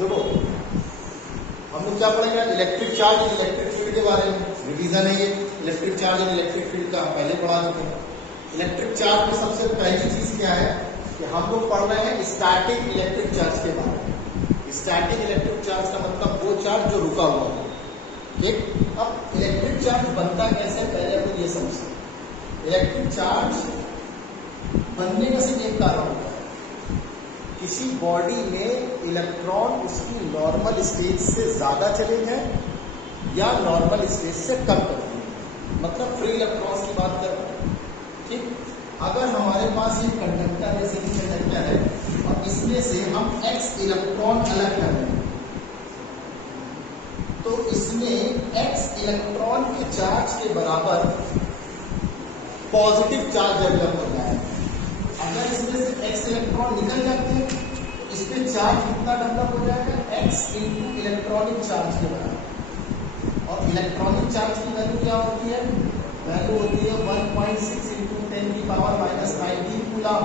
देखो हम लोग क्या पढ़ेंगे, electric charge and electric field के बारे में रिवीजन है ये। Electric charge and electric field का हम पहले पढ़ा चुके हैं। इलेक्ट्रिक चार्ज में सबसे पहली चीज क्या है कि हम लोग पढ़ रहे हैं स्टैटिक इलेक्ट्रिक चार्ज के बारे में। स्टैटिक इलेक्ट्रिक चार्ज का मतलब वो चार्ज जो रुका हुआ है, ठीक। अब इलेक्ट्रिक चार्ज बनता कैसे, पहले हम लोग ये समझते। इलेक्ट्रिक चार्ज बनने का सिर्फ एक कारण होता है, किसी बॉडी में इलेक्ट्रॉन उसकी नॉर्मल स्टेज से ज्यादा चले जाए या नॉर्मल स्टेज से कम कर दिए, मतलब फ्री इलेक्ट्रॉन्स की बात कर रहे हैं, ठीक। अगर हमारे पास ये कंडक्टर है, सेमी कंडक्टर है और इसमें से हम x इलेक्ट्रॉन अलग कर रहे हैं, तो इसमें x इलेक्ट्रॉन के चार्ज के बराबर पॉजिटिव चार्ज डेवलप हो जाएगा। अगर इसमें से x इलेक्ट्रॉन निकल जाते हैं तो इस पे चार्ज कितना डेवलप हो जाएगा, x इंटू इलेक्ट्रॉनिक चार्ज के बराबर। और इलेक्ट्रॉनिक चार्ज की वैल्यू क्या होती है, वैल्यू होती है 1.6 इंटू 10 की पावर माइनस 19 कूलम,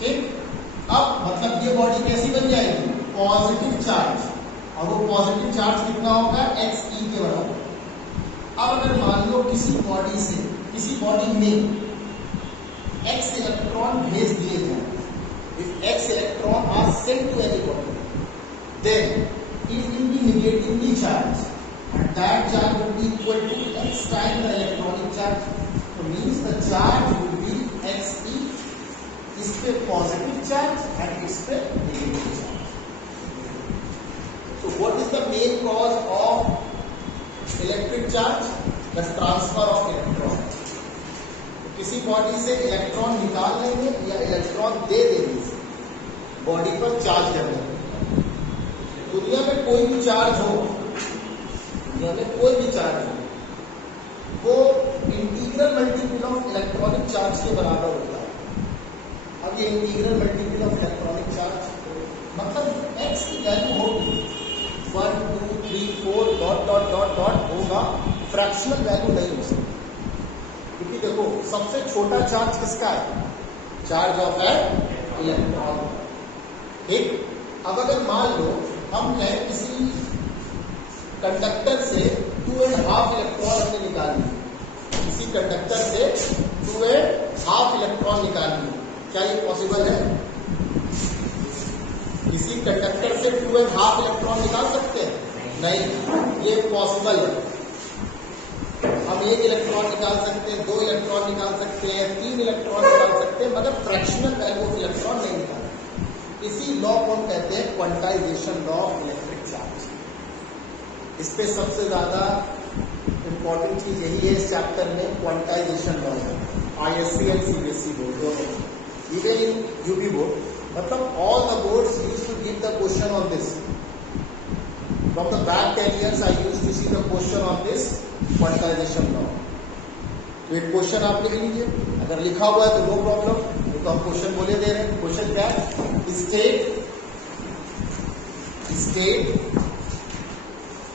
ठीक। अब मतलब ये बॉडी कैसी बन जाएगी, पॉजिटिव चार्ज, और वो पॉजिटिव चार्ज कितना होगा, xe के बराबर। अब अगर मान लो किसी बॉडी से, किसी बॉडी में x इलेक्ट्रॉन भेज दिए जाए, if x electron are sent to any body, then it will be negatively charged and that charge will be equal to x times the electronic charge. So means the charge will be xe, इस पे positive charge and इस पे negative charge. So what is the main cause of electric charge? The transfer of electron. किसी body से electron निकाल लेंगे या electron दे देंगे, बॉडी पर चार्ज डेवलप। दुनिया में कोई भी चार्ज हो, दुनिया में कोई भी चार्ज हो, वो integral multiple of electronic charge के बराबर होता है। अब ये integral multiple of electronic charge मतलब x की वैल्यू होगी 1 2 3 4 डॉट डॉट डॉट डॉट होगा, फ्रैक्शनल वैल्यू नहीं हो सकती। क्योंकि देखो सबसे छोटा चार्ज किसका है, चार्ज ऑफ एन इलेक्ट्रॉन, ठीक। अब अगर मान लो हम कहें किसी कंडक्टर से 2.5 इलेक्ट्रॉन हमने निकाल लिए, किसी कंडक्टर से 2.5 इलेक्ट्रॉन निकाल लिए, क्या ये पॉसिबल है? किसी कंडक्टर से 2.5 इलेक्ट्रॉन निकाल सकते हैं? नहीं, ये पॉसिबल है। हम 1 इलेक्ट्रॉन निकाल सकते हैं, 2 इलेक्ट्रॉन निकाल सकते हैं, 3 इलेक्ट्रॉन निकाल सकते हैं, मगर फ्रैक्शनल वैल्यू ऑफ इलेक्ट्रॉन नहीं निकाल। इसी लॉ को हम कहते हैं quantization law of electric charge. इस पे सबसे ज्यादा इंपॉर्टेंट चीज यही है इस चैप्टर में, क्वांटाइजेशन लॉ है। ISC एंड CBSE बोर्ड दोनों, इवन इन UP बोर्ड, मतलब all the boards used to give the question on this. From the back 10 years, I used to see the question on this quantization law. तो एक question आप लिख लीजिए, अगर लिखा हुआ है तो नो प्रॉब्लम, तो हम क्वेश्चन बोले दे रहे हैं। क्वेश्चन क्या है, state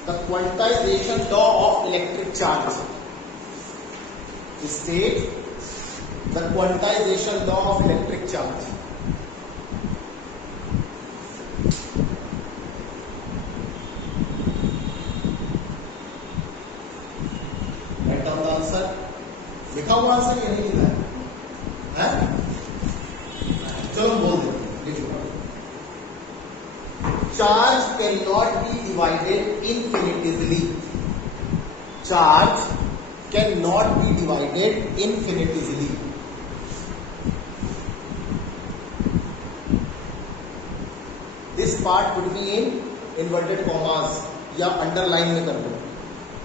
the quantization law of electric charge. State the quantization law of electric charge. लिखा हुआ आंसर या नहीं लिखा है? चलो बोल दो, charge can not be divided infinitively. Charge can not be divided infinitively. This part would be in inverted commas या अंडरलाइन में कर दो,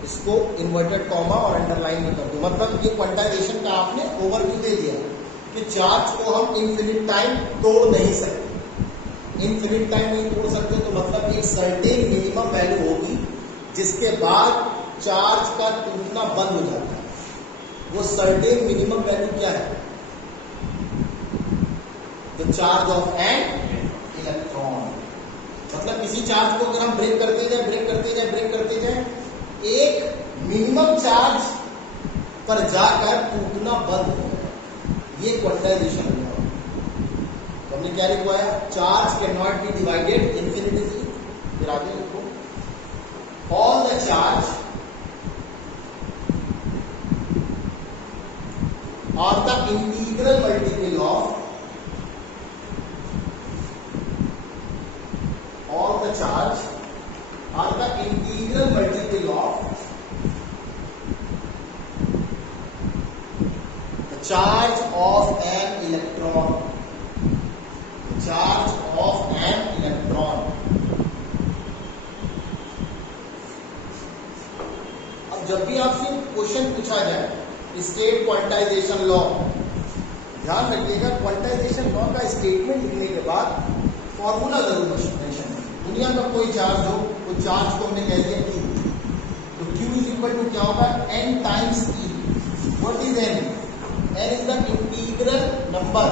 इसको इन्वर्टेड कॉमा और अंडरलाइन में कर दो। मतलब ये क्वांटाइजेशन का आपने ओवरव्यू दे दिया कि चार्ज को हम इनफिनिट टाइम तोड़ नहीं सकते। इनफिनिट टाइम नहीं तोड़ सकते तो मतलब एक सर्टेन मिनिमम वैल्यू होगी जिसके बाद चार्ज का टूटना बंद हो जाता है। वो सर्टेन मिनिमम वैल्यू क्या है, the charge of an electron. मतलब किसी चार्ज को अगर हम ब्रेक करते जाए, ब्रेक करते जाए, ब्रेक करते जाए, एक मिनिमम चार्ज पर जाकर टूटना बंद हो गया, ये क्वांटाइजेशन हुआ। तो हमने क्या लिखवाया, charge can not be divided infinitively. आगे लिखो, all the charge are the integral multiple of, all the charge are the integral multiple of the charge of an electron. The charge of an electron. अब जब भी आपसे question पूछा जाए state quantization law, ध्यान रखिएगा क्वांटाइजेशन लॉ का statement लिखने के बाद फॉर्मूला जरूर मेंशन। दुनिया का कोई चार्ज हो, वो चार्ज को हमने कह दिया Q, तो Q इज इक्वल टू क्या होगा, N times E। What is N? N इज द इंटीग्रल नंबर।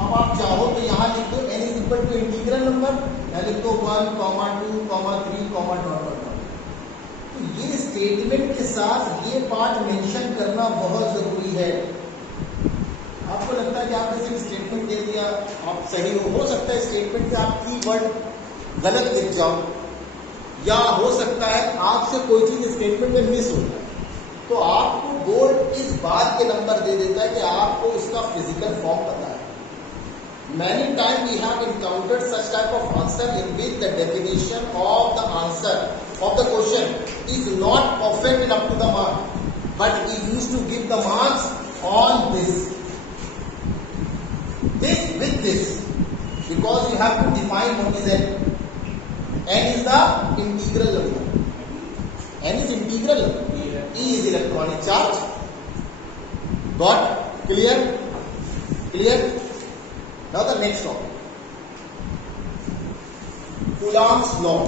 अब आप चाहो तो यहाँ लिख दो N is equal to integral number, या लिख दो 1, 2, 3, डॉट। तो ये स्टेटमेंट के साथ ये पार्ट मेंशन करना बहुत जरूरी है। आपको लगता है कि आपने सिर्फ स्टेटमेंट दे दिया, आप सही हो सकता है स्टेटमेंट से आप कीवर्ड गलत लिख जाओ, या हो सकता है आपसे कोई चीज स्टेटमेंट में मिस हो जाए, तो आपको बोर्ड इस बात के नंबर दे देता है कि आपको इसका फिजिकल फॉर्म पता है। Many time we have encountered such type of answer in which the definition of the answer of the question is not perfect up to the mark, but we use to give the marks on this with this, because you have to define what is N. N is the integral number. N is integral. E is electronic charge. Got? Clear? Clear? Now the next topic. Coulomb's law.